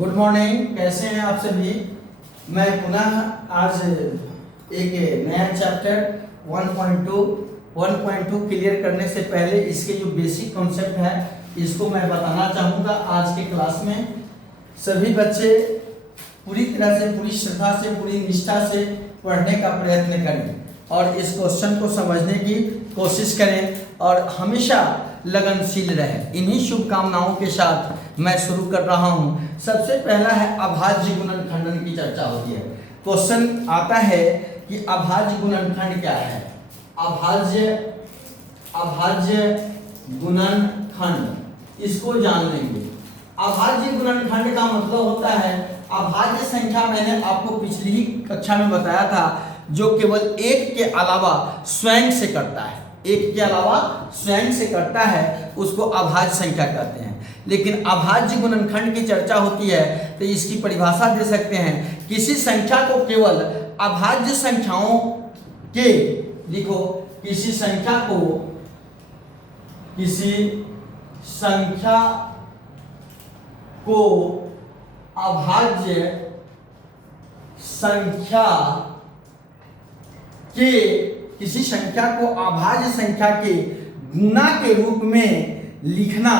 Good morning, कैसे हैं आप सभी। मैं पुनः आज एक नया चैप्टर 1.2 क्लियर करने से पहले इसके जो बेसिक कॉन्सेप्ट है इसको मैं बताना चाहूँगा। आज के क्लास में सभी बच्चे पूरी तरह से, पूरी श्रद्धा से, पूरी निष्ठा से पढ़ने का प्रयत्न करें और इस क्वेश्चन को समझने की कोशिश करें और हमेशा लगनशील रहें। इन्हीं शुभकामनाओं के साथ मैं शुरू कर रहा हूं। सबसे पहला है अभाज्य गुणनखंडन की चर्चा होती है। क्वेश्चन आता है कि अभाज्य गुणनखंड क्या है। अभाज्य गुणनखंड इसको जान लेंगे। अभाज्य गुणनखंड का मतलब होता है अभाज्य संख्या। मैंने आपको पिछली ही कक्षा में बताया था जो केवल एक के अलावा स्वयं से करता है, एक के अलावा स्वयं से करता है, उसको अभाज्य संख्या कहते हैं। लेकिन अभाज्य गुणनखंड की चर्चा होती है तो इसकी परिभाषा दे सकते हैं, किसी संख्या को केवल अभाज्य संख्याओं के, लिखो, किसी संख्या को अभाज्य संख्या के, किसी संख्या को अभाज्य संख्या के गुणा के रूप में लिखना,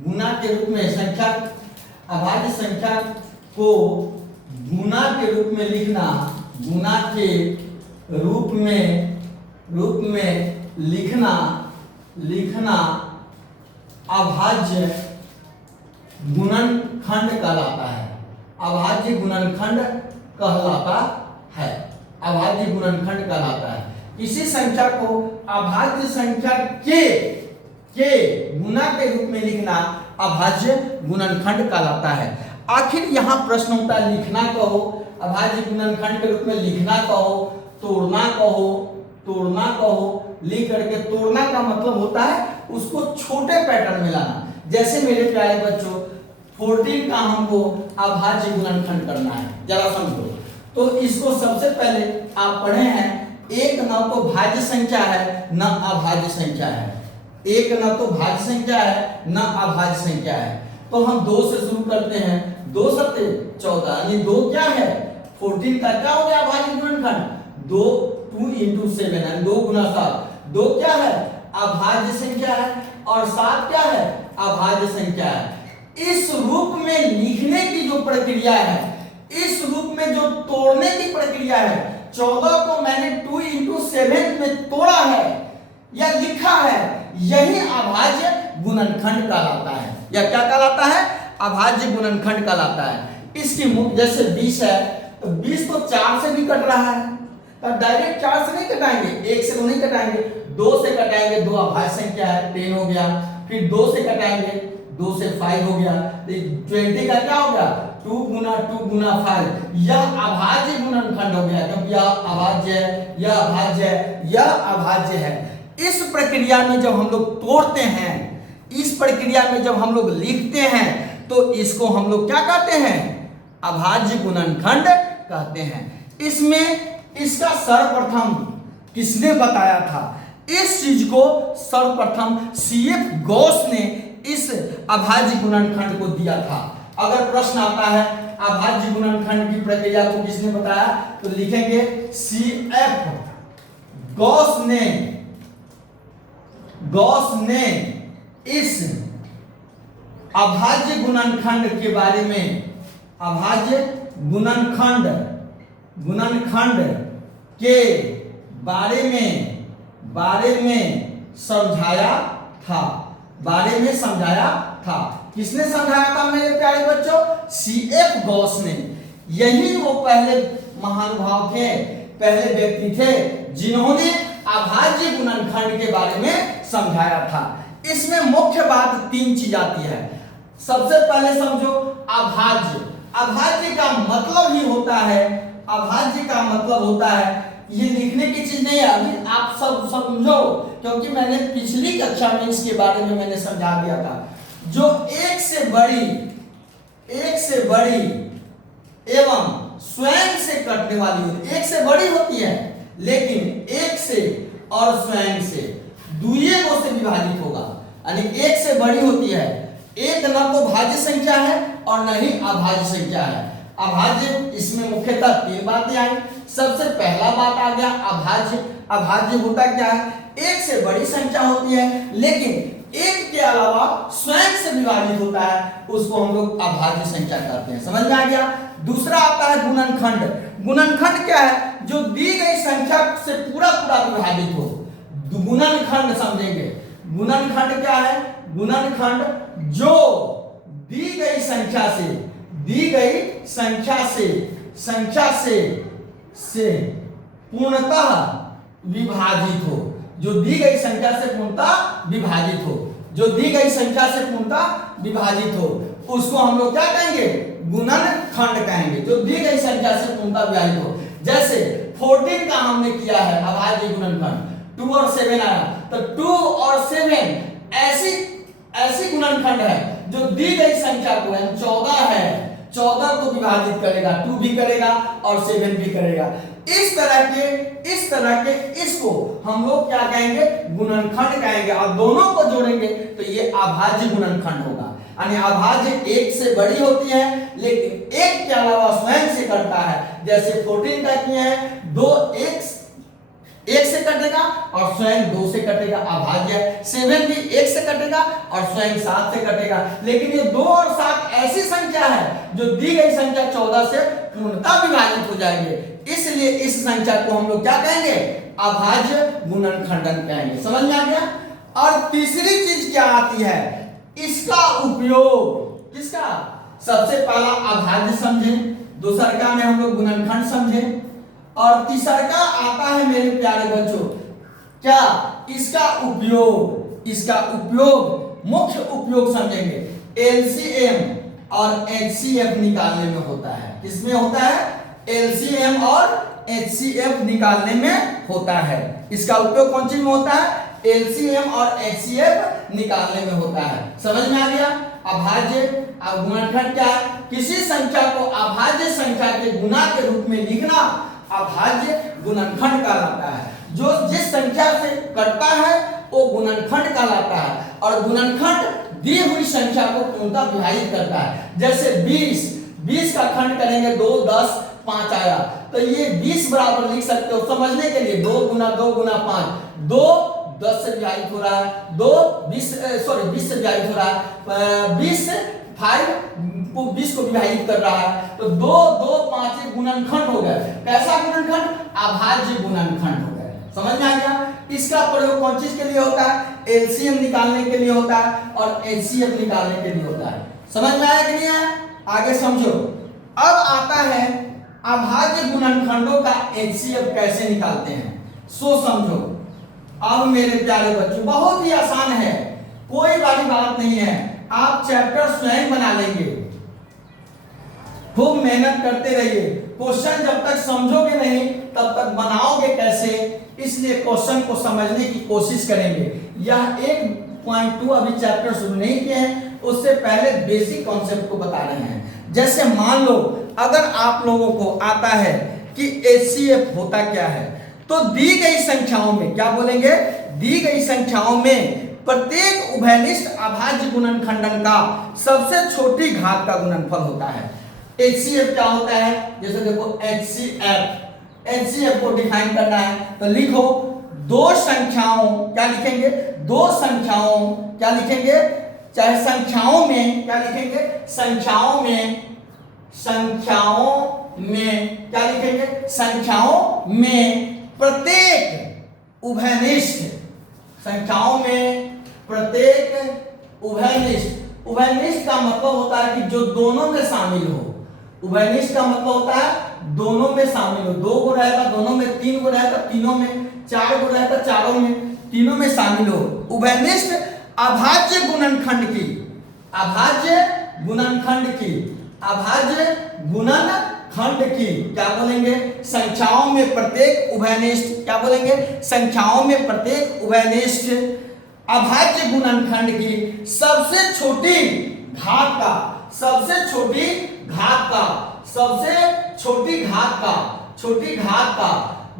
गुणा के रूप में संख्या, अभाज्य संख्या को गुणा के रूप में लिखना, गुणा के रूप में लिखना अभाज्य गुणनखंड कहलाता है। अभाज्य गुणनखंड कहलाता है। अभाज्य गुणनखंड कहलाता है। किसी संख्या को अभाज्य संख्या के गुणा के रूप में लिखना अभाज्य गुणनखंड कहलाता है। आखिर यहाँ प्रश्न होता है, लिखना कहो, अभाज्य गुणनखंड के रूप में लिखना कहो, तोड़ना कहो, लिख करके तोड़ना का मतलब होता है उसको छोटे पैटर्न में लाना। जैसे मेरे प्यारे बच्चों 14 का हमको अभाज्य गुणनखंड करना है, जरा समझो। तो इसको सबसे पहले आप पढ़े हैं, एक न तो भाज्य संख्या है न अभाज्य संख्या है, एक न तो भाज्य संख्या है न अभाज्य संख्या है। तो हम 2 से शुरू करते हैं। 2 सत्ते 14, यानी 2 क्या है, 14 का क्या हो गया अभाज्य गुणनखंड, 2 × 7 यानी 2 × 7। 2 क्या है, अभाज्य संख्या है और 7 क्या है, अभाज्य संख्या है। इस रूप में लिखने की जो प्रक्रिया है, इस रूप में जो तोड़ने की प्रक्रिया है, 14 को मैंने 2 × 7 में तोड़ा है या लिखा है, यही अभाज्य गुणनखंड कहलाता है। या क्या कहलाता है, अभाज्य गुणनखंड कहलाता है। इसकी जैसे 20 है तो 20 तो 4 से भी कट रहा है, तो डायरेक्ट 4 से नहीं कटाएंगे, 1 से तो नहीं कटाएंगे, 2 से कटाएंगे, 2 अभाज्य संख्या है, 10 हो गया। फिर 2 से कटाएंगे, 2 से 5 हो गया, 20 का क्या हो गया, 2 × 5। यह अभाज्य गुणनखंड हो गया, क्योंकि यह अभाज्य है, यह अभाज्य है, यह अभाज्य है। इस प्रक्रिया में जब हम लोग तोड़ते हैं, इस प्रक्रिया में जब हम लोग लिखते हैं, तो इसको हम लोग क्या कहते हैं, अभाज्य गुणनखंड कहते हैं। इसमें इसका सर्वप्रथम किसने बताया था, इस चीज को सर्वप्रथम CF गॉस ने इस अभाज्य गुणनखंड को दिया था। अगर प्रश्न आता है अभाज्य गुणनखंड की प्रक्रिया को किसने बताया, तो लिखेंगे CF गॉस ने इस अभाज्य गुणनखंड के बारे में, अभाज्य गुणनखंड के बारे में समझाया था। किसने समझाया था मेरे प्यारे बच्चों, CF गॉस ने। यही वो पहले महानुभाव थे, पहले व्यक्ति थे जिन्होंने अभाज्य गुणनखंड के बारे में समझाया था। इसमें मुख्य बात 3 चीज आती है। सबसे पहले समझो अभाज्य। अभाज्य का मतलब ही होता है, अभाज्य का मतलब होता है, ये लिखने की चीज नहीं है, अभी आप सब समझो, क्योंकि मैंने पिछली कक्षा में इसके बारे में मैंने समझा दिया था। जो एक से बड़ी एवं स्वयं से कटने वाली होती है, एक से बड़ी होती है, लेकिन एक से और स्वयं से दुइये को से विभाजित होगा, यानी एक से बड़ी होती है। एक न तो भाज्य संख्या है और न ही अभाज्य संख्या है। अभाज्य इसमें मुख्यतः तीन बातें आई। सबसे पहला बात आ गया अभाज्य। अभाज्य होता क्या है? एक से बड़ी संख्या होती है लेकिन एक के अलावा स्वयं से विभाजित होता है, उसको हम लोग अभाज्य संख्या कहते हैं। समझ में आ गया? दूसरा आता है गुणनखंड। गुणनखंड क्या है? जो दी गई संख्या से पूरा पूरा विभाजित हो, गुणनखंड समझेंगे। गुणनखंड क्या है? गुणनखंड जो दी गई संख्या से पूर्णतः विभाजित हो, जो दी गई संख्या से पूर्णतः विभाजित हो, जो दी गई संख्या से पूर्णतः विभाजित हो, उसको हम लोग क्या कहेंगे? गुणनखंड कहेंगे, जो दी गई संख्या से पूर्णतः विभाजित हो। जैसे 14 का हमने किया है अभाज्य गुणनखंड, 2 और 7 आया, तो 2 और 7 ऐसी गुणनखंड है जो दी गई संख्या को 14 है, 14 को विभाजित करेगा, 2 भी करेगा और 7 भी करेगा। इस तरह के इसको हम लोग क्या कहेंगे? गुणनखंड कहेंगे। और दोनों को जोड़ेंगे तो ये अभाज्य गुणनखंड होगा। यानी अभाज्य एक से बड़ी होती है लेकिन एक के अलावा स्वयं से करता है। जैसे 14 का किए हैं, 2 एक से कटेगा और स्वयं 2 से कटेगा, अभाज्य है। 7 भी 1 से कटेगा और स्वयं 7 से कटेगा। लेकिन ये 2 और 7 ऐसी संख्या है जो दी गई संख्या 14 से पूर्णतः विभाजित हो जाएंगे, इसलिए इस संख्या को हम लोग क्या कहेंगे? अभाज्य गुणनखंडन कहेंगे। समझ में आ गया? और तीसरी चीज क्या आती है? इसका उपयोग। किसका? सबसे पहला अभाज्य समझे, दूसरा में हम लोग गुणनखंड समझे, और तीसरा आता है मेरे प्यारे बच्चों क्या? इसका उपयोग मुख्य उपयोग समझेंगे। एलसीएम और एचसीएफ निकालने में होता है। किसमें होता है? एलसीएम और एचसीएफ निकालने में होता है। इसका उपयोग कौन चीज में होता है? एलसीएम और एचसीएफ निकालने में होता है। समझ में आ गया? अभाज्य गुणनखंड क्या है? किसी संख्या को अभाज्य संख्या के गुना के रूप में लिखना अभाज्य गुणनखंड कहलाता है। जो जिस संख्या से कटता है वो गुणनखंड कहलाता है। और गुणनखंड दी हुई संख्या को पूर्णतः विभाजित करता है। जैसे 20 का खंड करेंगे 2, 10, 5 आया, तो ये 20 बराबर लिख सकते हो। समझने के लिए 2 गुना 2 गुना 5, 2 10 से विभाजित हो रहा है, 2 20 से विभाजित हो रहा है, 20 को विभाजित कर रहा है, तो 2 2 5 गुणनखंड हो गए। कैसा गुणनखंड? अभाज्य गुणनखंड हो गए। समझ में आ गया? इसका प्रयोग कौन चीज के लिए होता है? एलसीएम निकालने के लिए होता है और एचसीएफ निकालने के लिए होता है। समझ में आया कि नहीं आया? आगे समझो। अब आता है अभाज्य गुणनखंडों का एचसीएफ कैसे निकालते हैं, सो समझो। अब मेरे प्यारे बच्चों बहुत ही आसान है, कोई बड़ी बात नहीं है। आप चैप्टर स्वयं बना लेंगे, खूब मेहनत करते रहिए। क्वेश्चन जब तक समझोगे नहीं तब तक बनाओगे कैसे? इसलिए क्वेश्चन को समझने की कोशिश करेंगे। यह 1.2 अभी चैप्टर शुरू नहीं किए हैं, उससे पहले बेसिक कॉन्सेप्ट को बता रहे हैं। जैसे मान लो अगर आप लोगों को आता है कि एचसीएफ होता क्या है, तो दी गई संख्याओं में क्या बोलेंगे? दी गई संख्याओं में प्रत्येक उभयनिष्ठ अभाज्य गुणनखंडन का सबसे छोटी घात का गुणनफल होता है। एचसीएफ क्या होता है? जैसे देखो एचसीएफ को डिफाइन करना है तो लिखो दो संख्याओं, क्या लिखेंगे? दो संख्याओं, क्या लिखेंगे? चाहे संख्याओं में क्या लिखेंगे? संख्याओं में क्या लिखेंगे? संख्याओं में प्रत्येक उभयनिष्ठ, संख्याओं में प्रत्येक उभयनिष्ठ। उभयनिष्ठ का मतलब होता है कि जो दोनों में शामिल हो। उभयनिष्ठ का मतलब होता है दोनों में शामिल हो। 2 को रहेगा दोनों में, 3 को रहेगा तीनों में, 4 को रहेगा चारों में, तीनों में शामिल हो। उभयनिष्ठ अभाज्य गुणनखंड की, अभाज्य गुणनखंड की क्या बोलेंगे? संख्याओं में प्रत्येक उभयनिष्ठ, क्या बोलेंगे? संख्याओं में प्रत्येक उभयनिष्ठ अभाज्य गुणनखंड की सबसे छोटी घात का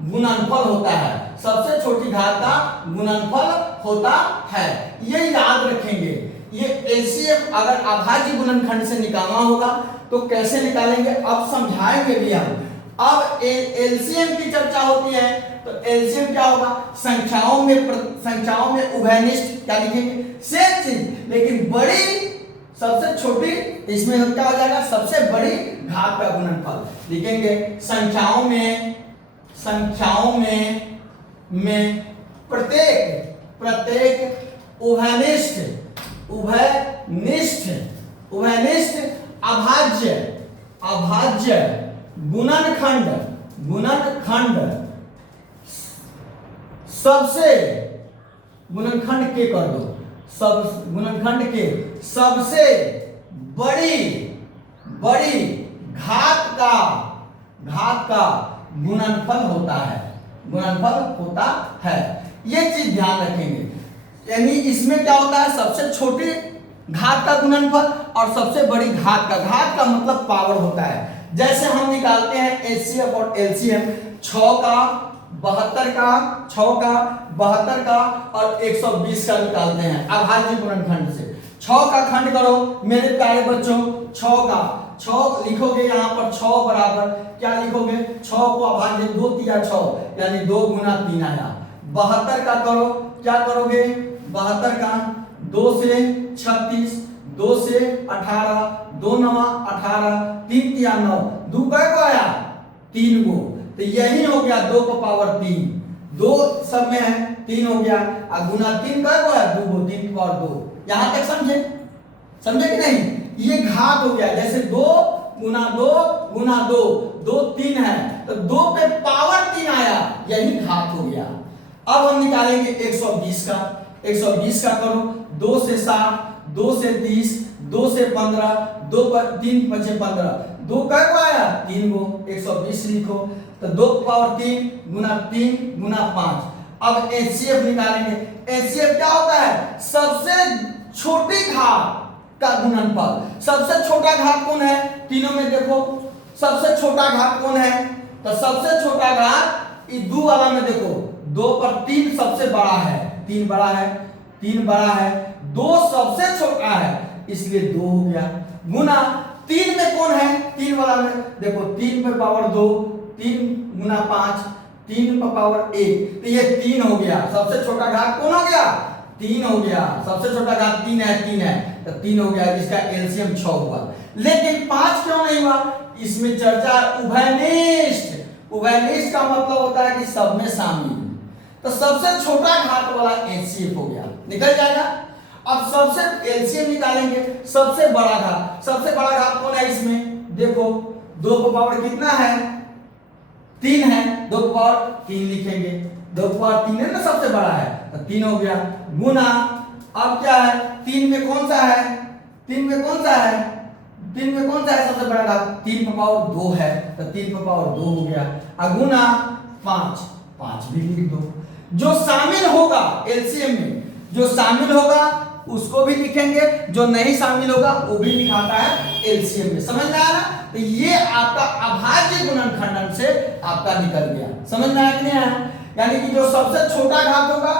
गुणनफल होता है। सबसे छोटी घात का गुणनफल होता है। ये याद रखेंगे। ये एलसीएम अगर अभाज्य गुणनखंड से निकालना होगा तो कैसे निकालेंगे अब समझाएंगे भी हम। अब एलसीएम की चर्चा होती है तो एलसीएम क्या होगा, संख्याओं में उभयनिष्ठ क्या लिखेंगे, सेम चीज, लेकिन बड़ी सबसे छोटी, इसमें क्या हो जाएगा, सबसे बड़ी घात का गुणनफल लिखेंगे। संख्याओं में प्रत्येक उभयनिष्ठ अभाज्य गुणनखंड सबसे गुणनखंड के कर दो, सब गुणनखंड के सबसे बड़ी घात का गुणनफल होता है। ये चीज ध्यान रखेंगे, यानी इसमें क्या होता है, सबसे छोटी घात का गुणनफल और सबसे बड़ी घात का मतलब पावर होता है। जैसे हम निकालते हैं एचसीएफ और एलसीएम 6 का 72 का और 120 का निकालते हैं अभाज्य गुणनखंड से। 6 का खंड करो मेरे प्यारे बच्चों, 6 लिखोगे यहाँ पर 6 बराबर क्या लिखोगे, 6 को अभाज्य 2 तिया 6 यानी 2 गुना 3 आया। 72 का करो, क्या करोगे, 72 का 2 से 36, 2 से 18, 2 नवा 18, 3 तिया 9, 2 कै को आया 3 गो, तो यही हो गया 2 को पावर 3, 2 सब में है 3 हो गया, और गुना 3 कै को है 2 को, 3 की पावर 2। यहां तक समझे कि नहीं, ये घात हो गया। जैसे 2 गुना 2 2 3 है तो 2 पे पावर 3 आया, यही घात हो गया। अब हम निकालेंगे 120 का करो, 2 से 7, 2 से 30, 2 से 15, 2 पर 3 5 15, 2 कै को आया 3 गो, 120 लिखो, तो 2 पावर 3 गुना 5। अब एचसीएफ निकालेंगे। एचसीएफ क्या होता है, सबसे छोटी घात का गुणनफल। सबसे छोटा घात कौन है, तीनों में देखो सबसे छोटा घात कौन है, तो सबसे छोटा घात इस 2 वाला में देखो, 2 पर 3 सबसे बड़ा है, 3 बड़ा है, 2 सबसे छोटा है, इसलिए 2 हो गया, गुना 3 में कौन है, 3 वाला में देखो 3 पे पावर 2, 3 गुना 5, 3 पे पावर 1, तो ये 3 हो गया। सबसे छोटा घात कौन हो गया, 3 हो गया। सबसे छोटा घात 3 है तो 3 हो गया, जिसका एलसीएम 6 हुआ। लेकिन 5 क्यों नहीं हुआ, इसमें चर्चा उभयनिष्ठ का मतलब होता है कि सब में शामिल, तो सबसे छोटा घात वाला एचसीएफ हो गया, निकल जाएगा। अब सबसे एलसीएम निकालेंगे, सबसे बड़ा घात कौन है इसमें, देखो 2 को पावर कितना है 3 है, 2 को पावर 3 लिखेंगे, 2 को पावर 3 है ना, सबसे बड़ा है तो 3 हो गया, गुना अब क्या है, 3 में कौन सा है सबसे बड़ा घात, 3 पे पावर 2 है तो 3 पे पावर 2 हो गया, और गुना 5 भी लिख दो। जो शामिल होगा एलसीएम में, जो शामिल होगा उसको भी लिखेंगे, जो नहीं शामिल होगा वो भी लिखाता है एलसीएम में। समझ में आया ना, तो ये आपका अभाज्य गुणनखंड से आपका निकल गया। समझ में आया कि नहीं आया, यानी कि जो सबसे छोटा घात होगा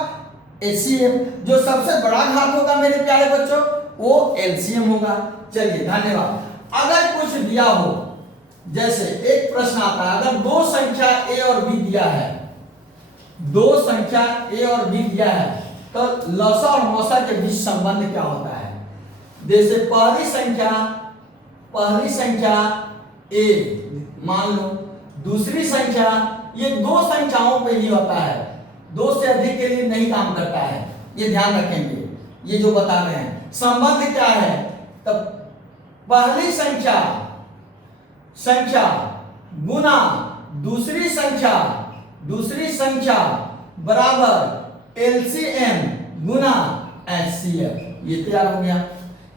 एचसीएम, जो सबसे बड़ा घात होगा मेरे प्यारे बच्चों वो एलसीएम होगा। चलिए धन्यवाद। अगर कुछ दिया हो, जैसे एक प्रश्न आता है, अगर 2 संख्या ए और बी दिया है, 2 संख्या ए और बी दिया है, तो लसा और मौसा के बीच संबंध क्या होता है। जैसे पहली संख्या ए मान लो, दूसरी संख्या, ये 2 संख्याओं पे ही होता है, 2 से अधिक के लिए नहीं काम करता है, ये ध्यान रखेंगे। ये जो बता रहे हैं संबंध क्या है, तब पहली संख्या गुना दूसरी संख्या बराबर एलसीएम गुना एचसीएफ, ये तैयार हो गया।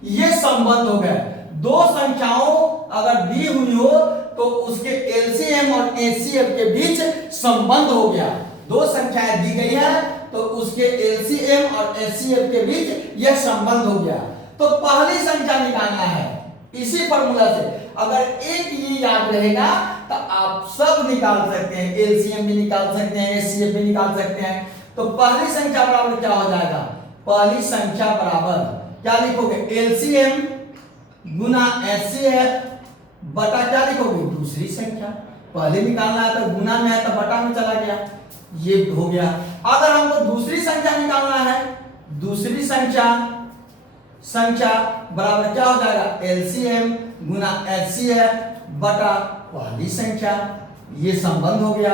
ये संबंध हो गया। 2 संख्याओं अगर दी हुई हो तो उसके एलसीएम और एचसीएफ के बीच संबंध हो गया। 2 संख्याएं दी गई है तो उसके एलसीएम और एचसीएफ के बीच यह संबंध हो गया। तो पहली संख्या निकालना है इसी फॉर्मूला से। अगर एक ये याद रहेगा तो आप सब निकाल सकते हैं, एलसीएम भी निकाल सकते हैं, एचसीएफ भी निकाल सकते हैं। तो पहली संख्या बराबर क्या हो जाएगा, पहली संख्या बराबर क्या लिखोगे एलसीएम गुना एचसीएफ बटा क्या लिखोगे दूसरी संख्या। पहले निकालना है तो गुना में है तो बटा में चला गया, ये हो गया। अगर हमको दूसरी संख्या निकालना है, दूसरी संख्या बराबर क्या हो जाएगा एलसीएम गुना एचसीएफ बटा पहली संख्या, ये संबंध हो गया।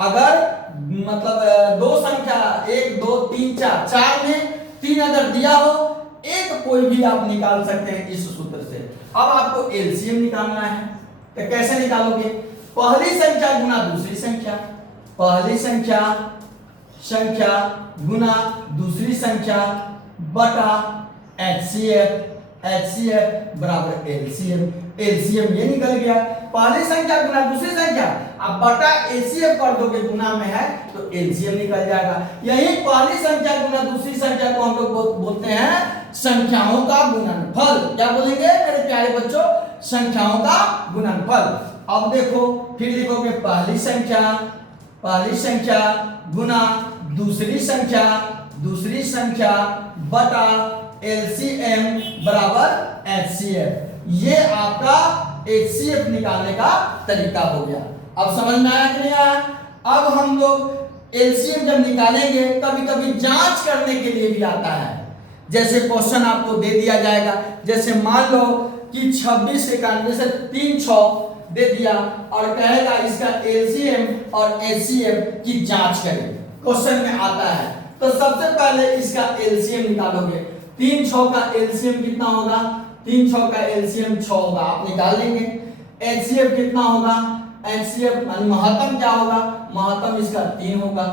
अगर मतलब दो संख्या 1 2 3 4 4 में 3 अगर दिया हो, एक कोई भी आप निकाल सकते हैं इस सूत्र से। अब आपको एलसीएम निकालना है तो कैसे निकालोगे, पहली संख्या गुना दूसरी संख्या, पहली संख्या गुना दूसरी संख्या बटा एचसीएफ बराबर एलसीएम ये निकल गया। पहली संख्या गुना दूसरी संख्या, अब बटा एचसीएफ कर दोगे, गुना में है तो एलसीएम निकल जाएगा। यही पहली संख्या गुना दूसरी संख्या को हम लोग बोलते हैं संख्याओं का गुणनफल। क्या बोलेंगे मेरे प्यारे बच्चों, संख्याओं का गुणनफल। अब देखो फिर लिखोगे पहली संख्या गुना दूसरी संख्या बटा एलसीएम बराबर एचसीएफ। ये आपका एचसीएफ निकालने का तरीका हो गया। अब समझ में आया कि नहीं आया? अब हम लोग एलसीएम जब निकालेंगे कभी कभी जांच करने के लिए भी आता है। जैसे क्वेश्चन आपको दे दिया जाएगा, जैसे मान लो कि 26 91 से 3 6 दे दिया और कहेगा इसका एलसीएम और एचसीएफ की जांच करें, क्वेश्चन में आता है। तो सबसे पहले इसका एलसीएम निकालोगे। 3 6 का एलसीएम कितना होगा, 3 6 का एलसीएम 6 होगा, आप निकाल लेंगे। एचसीएफ कितना होगा, एचसीएफ मान महत्तम क्या होगा, महत्तम इसका 3 होगा।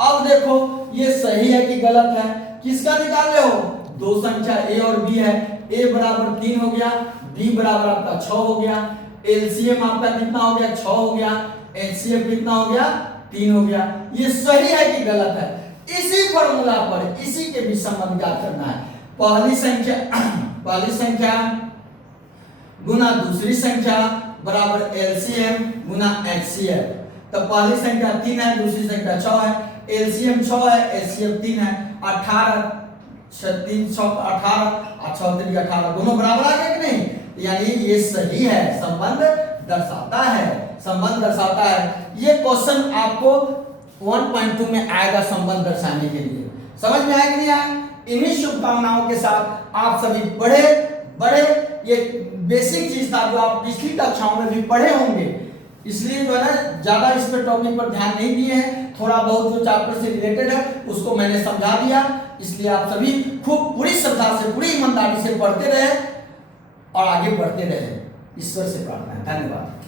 अब देखो ये सही है कि गलत है, किसका निकाल रहे हो, दो संख्या ए और बी है, ए बराबर 3 हो गया, बी बराबर आपका 6 हो गया। एलसीएम आपका कितना हो गया, 6 हो गया, एचसीएफ कितना हो गया, 3 हो गया। ये सही है कि गलत है, इसी फॉर्मूला पर इसी के भी संबंध ज्ञात करना है। पहली संख्या गुना दूसरी संख्या बराबर एलसीएम गुना एचसीएफ। तो पहली संख्या 3 है, दूसरी संख्या 6 है, एलसीएम 6 है, एचसीएफ 3 है। 18 3 6 18 और 6 3 18 दोनों बराबर आ गए कि नहीं, यानी ये सही है, संबंध दर्शाता है। ये क्वेश्चन आपको 1.2 में आएगा संबंध दर्शाने के लिए। समझ में आया कि नहीं आया? इन्हीं शुभकामनाओं के साथ आप सभी बड़े ये बेसिक चीज था जो आप पिछली कक्षाओं में भी पढ़े होंगे, इसलिए जो है ना ज्यादा इस पे टॉपिक पर ध्यान नहीं दिए हैं। थोड़ा बहुत जो चैप्टर से रिलेटेड है उसको मैंने समझा दिया, इसलिए आप सभी खूब पूरी श्रद्धा से पूरी ईमानदारी से पढ़ते रहे और आगे बढ़ते रहे। ईश्वर से प्रार्थना है। धन्यवाद।